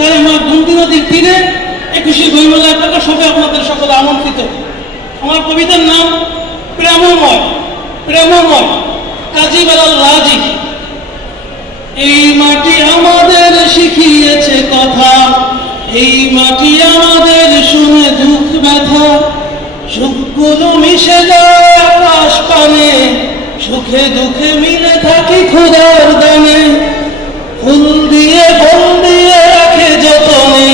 তাই আমার গুমতি নদীর তীরে 21শে বইমেলা এলাকা সবে আপনাদের সকলে আমন্ত্রিত। আমার কবিতার নাম প্রেমময়। প্রেমময়, কাজী বেলাল রাজি। এই মাটি আমাদের শিখিয়েছে কথা, এই মাটি আমাদের শুনে দুঃখ ব্যথা। সুখগুলো মিশে যায় আকাশ পানে, সুখে দুঃখে মিলে থাকি খোদার দানে। ফুল দিয়ে ফল দিয়ে রাখে যতনে,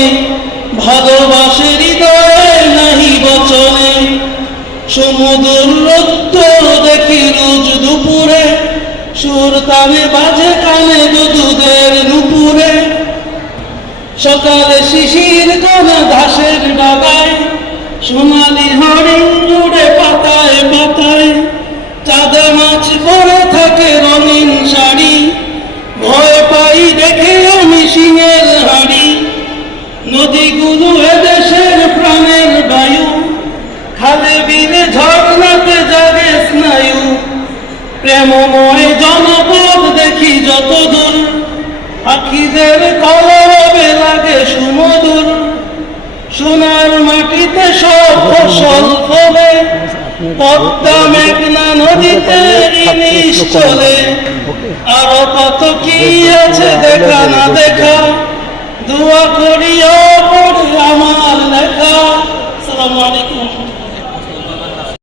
ভালোবাসে হৃদয়ে নাহি বচনে। সমুদ্র রক্ত দেখি রোজ দুপুরে, সুর তানে বাজে কানে দুধের নুপুরে। সকালে শিশির কানে ঘাসের ডাগায়, সোনালি হরিণ উড়ে পাতায় পাতায়। চাঁদে মাছ পরে থাকে রঙিন শাড়ি, ভয় পাই দেখে আমি সিংহের হাড়ি। নদীগুলো এদেশের প্রাণের বায়ু, খালে বিলে ঝর্ণাতে জাগে স্নায়ু। প্রেমময় জনপদ দেখি যত দূর, পাখিদের কলরবে লাগে সুমধুর। সোনার মাটিতে সব ফসল ফলে, পদ্মা মেঘনা নদীতে ইলিশ চলে। আরো কত কি আছে দেখা না দেখা, দোয়া করি